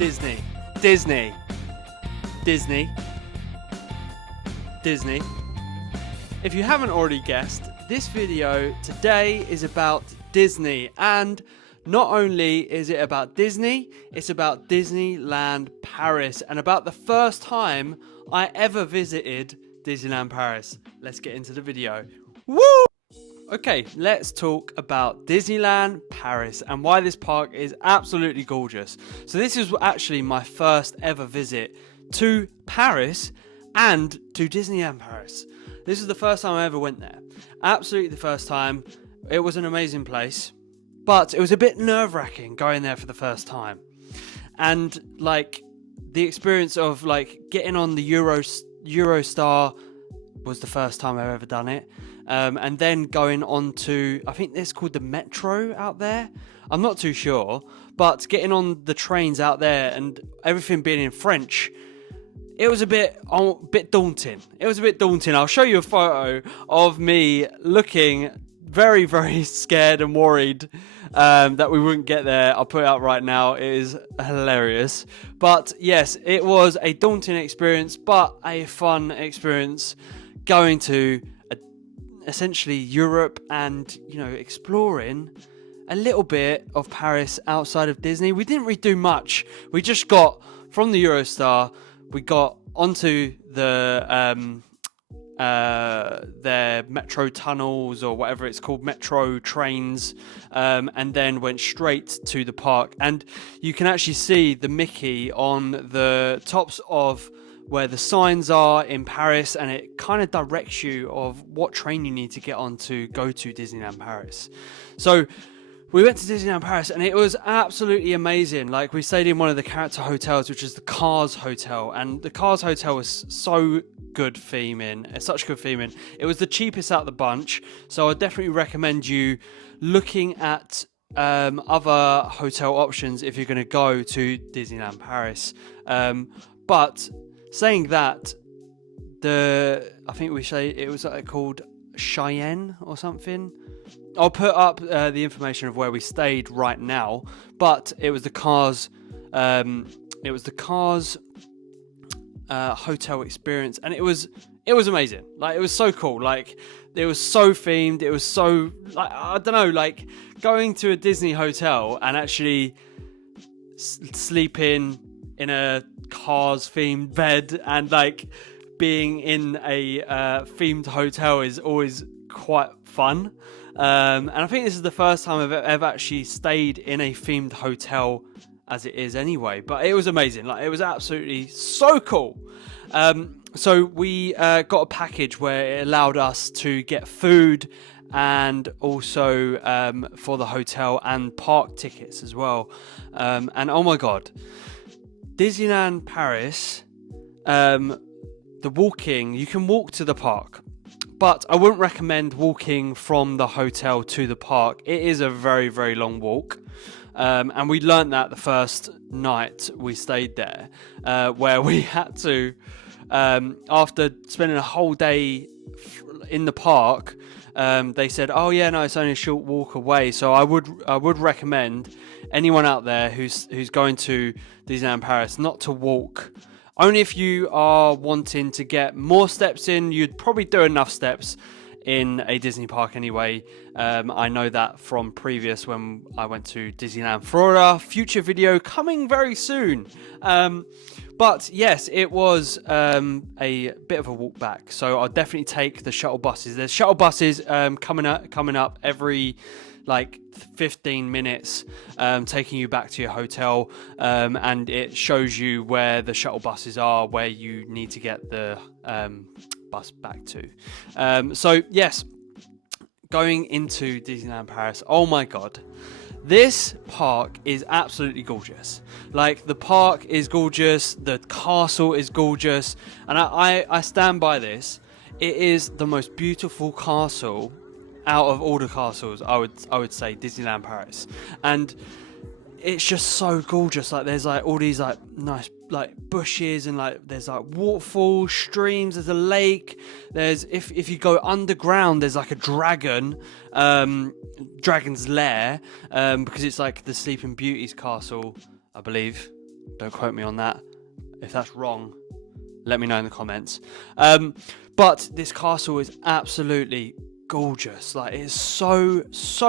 Disney, Disney, Disney, Disney. If you haven't already guessed, this video today is about Disney, and not only is it about Disney, it's about Disneyland Paris, and about the first time I ever visited Disneyland Paris. Let's get into the video. Woo! Okay, let's talk about Disneyland Paris and why this park is absolutely gorgeous. So this is actually my first ever visit to Paris and to Disneyland Paris. This is the first time I ever went there. Absolutely the first time. It was an amazing place, but it was a bit nerve-wracking going there for the first time. And like the experience of like getting on the Eurostar was the first time I've ever done it. And then going on to, I think it's called the Metro out there. I'm not too sure, but getting on the trains out there and everything being in French, it was a bit daunting. It was a bit daunting. I'll show you a photo of me looking very, very scared and worried that we wouldn't get there. I'll put it out right now. It is hilarious. But yes, it was a daunting experience, but a fun experience going to essentially Europe and, you know, exploring a little bit of Paris outside of Disney. We didn't really do much. We just got from the Eurostar, we got onto the their metro tunnels or whatever it's called, metro trains, and then went straight to the park. And you can actually see the Mickey on the tops of where the signs are in Paris, and it kind of directs you of what train you need to get on to go to Disneyland Paris. So we went to Disneyland Paris and it was absolutely amazing. Like, we stayed in one of the character hotels, which is the Cars Hotel, and the Cars Hotel was so good theming. It's such good theming. It was the cheapest out of the bunch, so I definitely recommend you looking at other hotel options if you're going to go to Disneyland Paris. But saying that, I think we say it was called Cheyenne or something. I'll put up the information of where we stayed right now, but it was the Cars. It was the Cars hotel experience, and it was amazing. Like, it was so cool. Like, it was so themed. It was so, like, I don't know, like going to a Disney hotel and actually sleeping in a Cars themed bed and like being in a themed hotel is always quite fun. And I think this is the first time I've ever actually stayed in a themed hotel as it is anyway. But it was amazing. Like, it was absolutely so cool. So we got a package where it allowed us to get food and also for the hotel and park tickets as well. And oh my God, Disneyland Paris, the walking, you can walk to the park, but I wouldn't recommend walking from the hotel to the park. It is a very, very long walk. And we learned that the first night we stayed there, where we had to, after spending a whole day in the park, they said, oh yeah, no, it's only a short walk away. So I would recommend anyone out there who's going to Disneyland Paris not to walk. Only if you are wanting to get more steps in. You'd probably do enough steps in a Disney park anyway. I know that from previous when I went to Disneyland Florida. Future video coming very soon. But yes, it was a bit of a walk back. So I'll definitely take the shuttle buses. There's shuttle buses coming up every like 15 minutes, taking you back to your hotel, and it shows you where the shuttle buses are, where you need to get the bus back to. So yes, going into Disneyland Paris, oh my God, this park is absolutely gorgeous. Like, the park is gorgeous, the castle is gorgeous, and I stand by this. It is the most beautiful castle out of all the castles, I would say, Disneyland Paris. And it's just so gorgeous. Like, there's like all these like nice like bushes, and like there's like waterfalls, streams, there's a lake, there's if you go underground, there's like a dragon's lair, because it's like the Sleeping Beauty's castle, I believe. Don't quote me on that. If that's wrong, let me know in the comments. But this castle is absolutely gorgeous. Like, it's so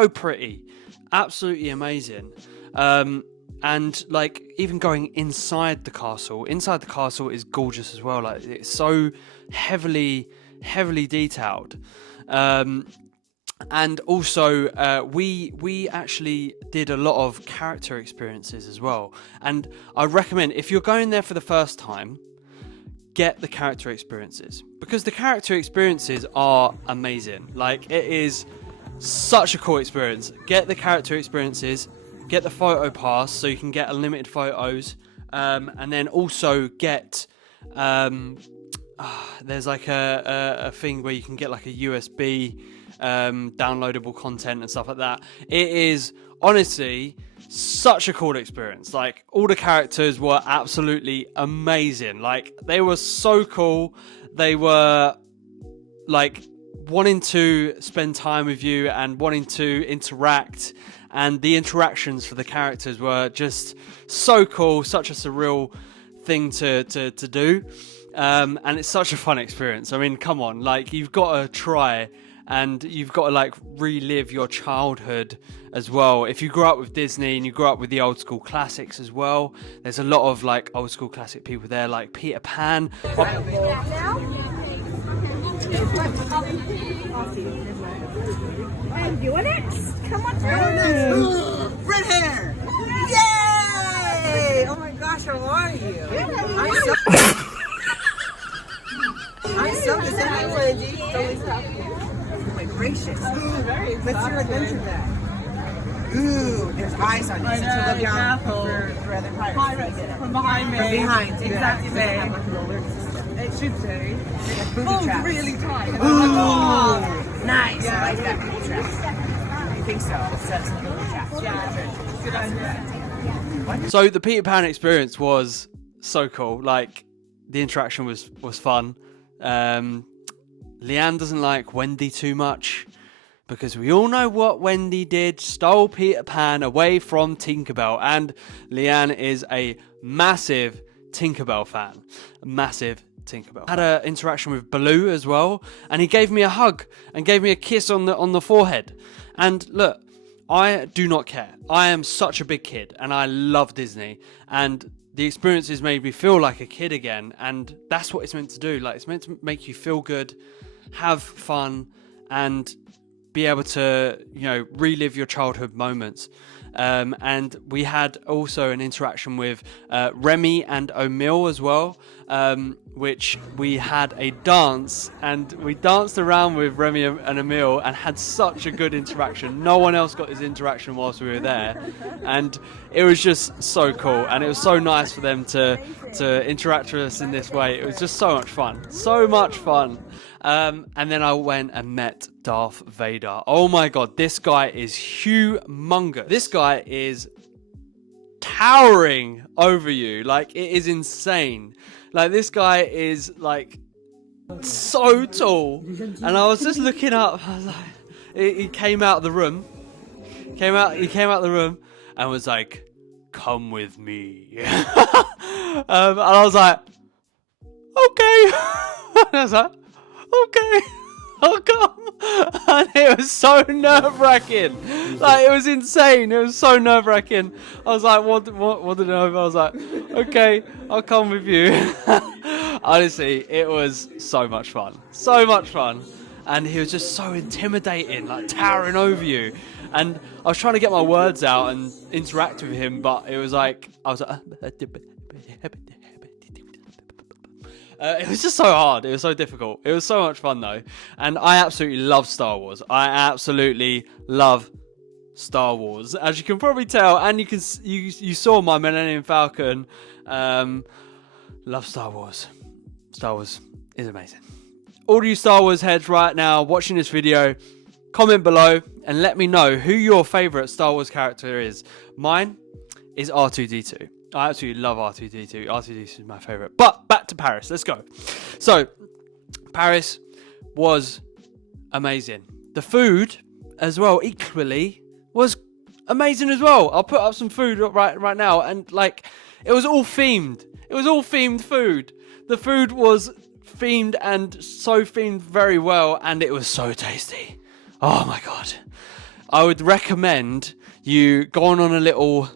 pretty, absolutely amazing. And like, even going inside the castle is gorgeous as well. Like, it's so heavily detailed. And also, we actually did a lot of character experiences as well. And I recommend, if you're going there for the first time, get the character experiences, because the character experiences are amazing. Like, it is such a cool experience. Get the character experiences, get the photo pass so you can get unlimited photos, and then also get there's like a thing where you can get like a USB downloadable content and stuff like that. It is honestly such a cool experience. Like, all the characters were absolutely amazing. Like, they were so cool. They were like wanting to spend time with you and wanting to interact, and the interactions for the characters were just so cool. Such a surreal thing to do, and it's such a fun experience. I mean, come on, like, you've got to try, and you've got to like relive your childhood as well. If you grew up with Disney and you grew up with the old school classics as well, there's a lot of like old school classic people there, like Peter Pan. Hey, you want it? Come on through. Red hair! Yay! Oh my gosh, how are you? I'm so disappointed. Oh my gracious. Let's your adventure bag. Ooh, there's eyes on you. Since you look down for other pirates. From behind me. From behind. Exactly. Have like a roller system. It should say. Like booby traps. Really tight. Ooh, nice. Yeah. I like that booby traps. I think so. Let's set some booby traps. Yeah. Good idea. So the Peter Pan experience was so cool. Like, the interaction was fun. Leanne doesn't like Wendy too much, because we all know what Wendy did. Stole Peter Pan away from Tinkerbell, and Leanne is a massive Tinkerbell fan. Massive Tinkerbell. Had an interaction with Baloo as well, and he gave me a hug and gave me a kiss on the forehead. And look, I do not care. I am such a big kid, and I love Disney, and the experiences made me feel like a kid again, and that's what it's meant to do. Like, it's meant to make you feel good, have fun, and be able to, you know, relive your childhood moments. And we had also an interaction with Remy and O'Mill as well, which we had a dance, and we danced around with Remy and Emil and had such a good interaction. No one else got this interaction whilst we were there, and it was just so cool, and it was so nice for them to interact with us in this way. It was just so much fun. And then I went and met Darth Vader. Oh my god, this guy is humongous. This guy is towering over you. Like, it is insane. Like, this guy is like so tall, and I was just looking up. I was like, he came out of the room. He came out of the room and was like, "Come with me." And I was like, "Okay." And I was like, "Okay, I'll come." And it was so nerve-wracking. Like, it was insane. It was so nerve-wracking. I was like, what did I know? I was like, "Okay, I'll come with you." Honestly, it was so much fun. And he was just so intimidating, like towering over you. And I was trying to get my words out and interact with him, but it was like, I was like, it was just so hard. It was so difficult. It was so much fun though. And I absolutely love Star Wars. I absolutely love Star Wars, as you can probably tell, and you saw my Millennium Falcon. Love Star Wars. Star Wars is amazing. All you Star Wars heads right now watching this video, comment below and let me know who your favorite Star Wars character is. Mine is R2-D2. I absolutely love R2-D2. R2-D2 is my favorite. But back to Paris. Let's go. So, Paris was amazing. The food as well, equally, was amazing as well. I'll put up some food right now, and like, It was all themed. It was all themed food. The food was themed and so themed very well, and it was so tasty. Oh my god. I would recommend you going on a little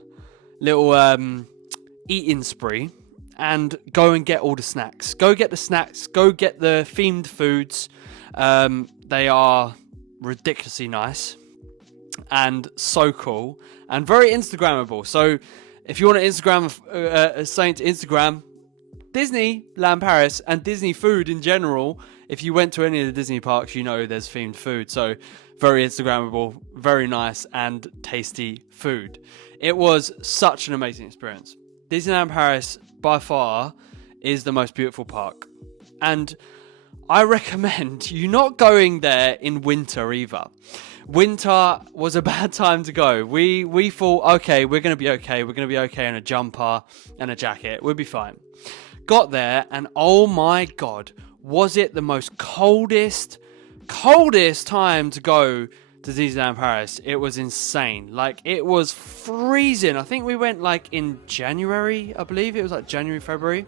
eating spree and go and get all the snacks. Go get the snacks. Go get the themed foods. They are ridiculously nice and so cool and very Instagrammable. So if you want to Instagram something to Instagram, Disneyland Paris and Disney food in general, if you went to any of the Disney parks, you know there's themed food. So very Instagrammable, very nice and tasty food. It was such an amazing experience. Disneyland Paris, by far, is the most beautiful park. And I recommend you not going there in winter either. Winter was a bad time to go. We thought, okay, we're going to be okay. We're going to be okay in a jumper and a jacket. We'll be fine. Got there, and oh my god, was it the most coldest time to go to Disneyland Paris. It was insane. Like, it was freezing. I think we went like in January, I believe. It was like January, February.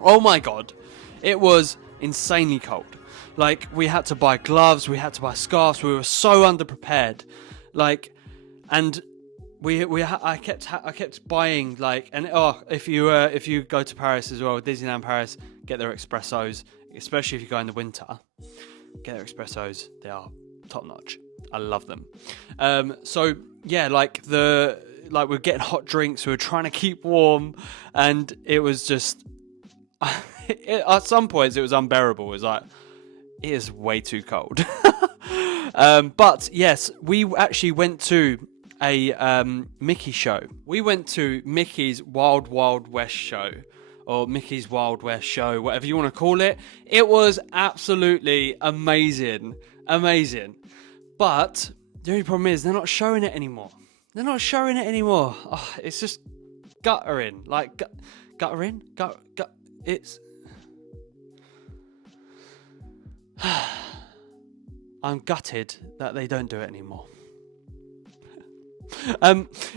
Oh my god. It was insanely cold. Like, we had to buy gloves, we had to buy scarves. We were so underprepared. Like, and I kept buying, like, and if you go to Paris as well, Disneyland Paris, get their espressos, especially if you go in the winter. Get their espressos. They are top notch. I love them. So yeah, we're getting hot drinks. We were trying to keep warm, and it was just at some points it was unbearable. It was like, it is way too cold. But yes, we actually went to a Mickey show. We went to Mickey's Wild Wild West show, or Mickey's Wild West show, whatever you want to call it. It was absolutely amazing. But the only problem is they're not showing it anymore. Oh, it's just guttering. Like, guttering? It's... I'm gutted that they don't do it anymore.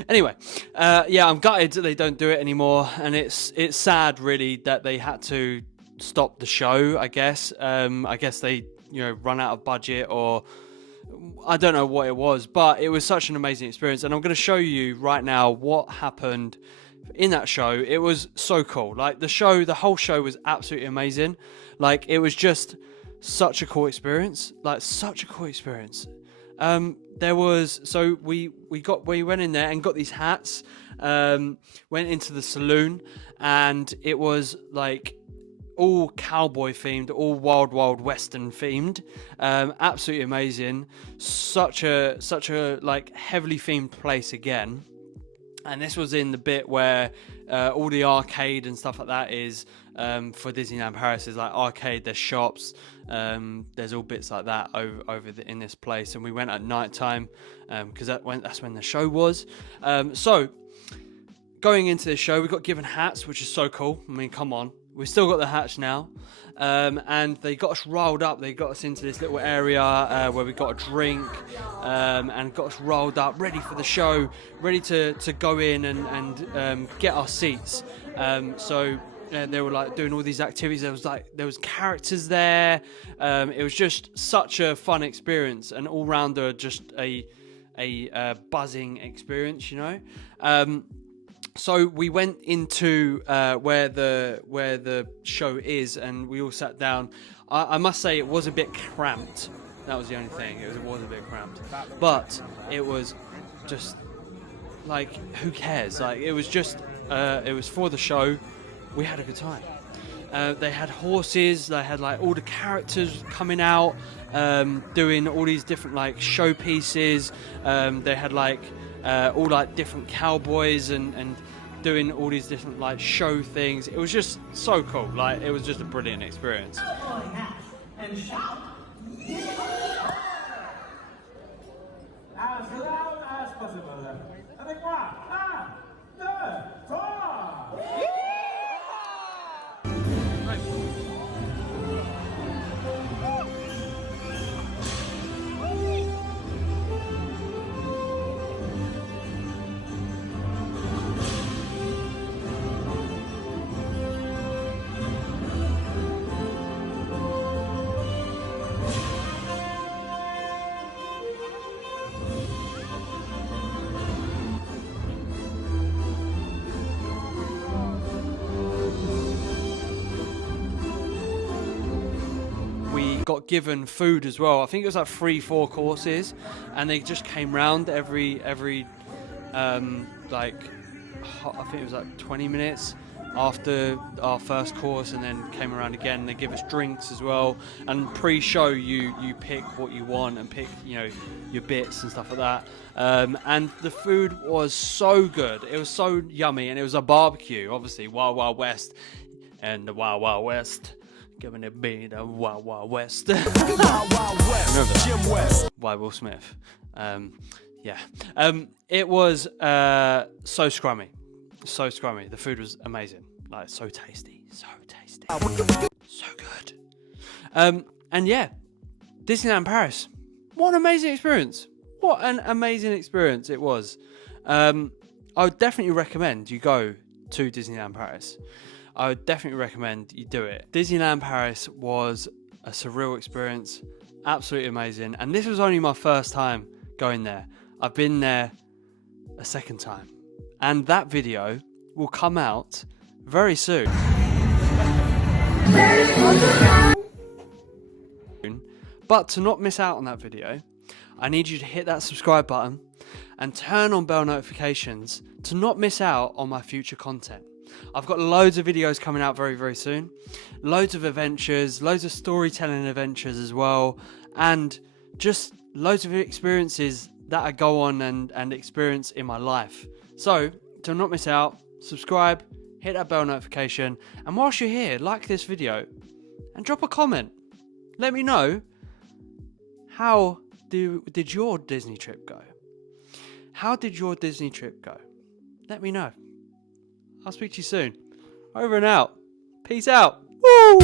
Anyway, I'm gutted that they don't do it anymore, and it's sad really that they had to stop the show. I guess they run out of budget, or I don't know what it was, but it was such an amazing experience, and I'm going to show you right now what happened in that show. It was so cool. Like, the whole show was absolutely amazing. Like, it was just such a cool experience. There was, so we went in there and got these hats, went into the saloon, and it was like all cowboy themed, all wild western themed, absolutely amazing. Such a like heavily themed place again. And this was in the bit where all the arcade and stuff like that is for Disneyland Paris. Is like arcade, there's shops, there's all bits like that in this place. And we went at night time because that's when the show was. So going into the show, we got given hats, which is so cool. I mean, come on, we still got the hats now. And they got us rolled up. They got us into this little area where we got a drink, and got us rolled up, ready for the show, ready to go in and get our seats. So they were like doing all these activities. There was characters there. It was just such a fun experience, and all rounder just a buzzing experience, So we went into where the show is, and we all sat down. I must say it was a bit cramped. That was the only thing. It was a bit cramped, but it was just like, who cares? Like, it was just it was for the show. We had a good time. They had horses. They had like all the characters coming out, doing all these different like showpieces. They had like all like different cowboys and doing all these different like show things. It was just so cool. Like, it was just a brilliant experience. And shout, yeah! As loud as possible. Avec moi. 1, 2, 3. got given food as well. I think it was like 3-4 courses, and they just came round every like I think it was like 20 minutes after our first course, and then came around again. They give us drinks as well, and pre-show you pick what you want and pick, you know, your bits and stuff like that. And the food was so good. It was so yummy, and it was a barbecue, obviously Wild Wild West, and the Wild Wild West. Giving it be the Wild Wild West. Wild Wild West. Jim West. Why Will Smith? Yeah. It was so scrummy. So scrummy. The food was amazing. Like, so tasty. So tasty. So good. And yeah, Disneyland Paris. What an amazing experience. What an amazing experience it was. I would definitely recommend you go to Disneyland Paris. I would definitely recommend you do it. Disneyland Paris was a surreal experience. Absolutely amazing. And this was only my first time going there. I've been there a second time. And that video will come out very soon. But to not miss out on that video, I need you to hit that subscribe button and turn on bell notifications to not miss out on my future content. I've got loads of videos coming out very, very soon. Loads of adventures, loads of storytelling adventures as well, and just loads of experiences that I go on and experience in my life. So, to not miss out, subscribe, hit that bell notification, and whilst you're here, like this video and drop a comment. Let me know, how did your Disney trip go? How did your Disney trip go? Let me know. I'll speak to you soon. Over and out. Peace out. Woo!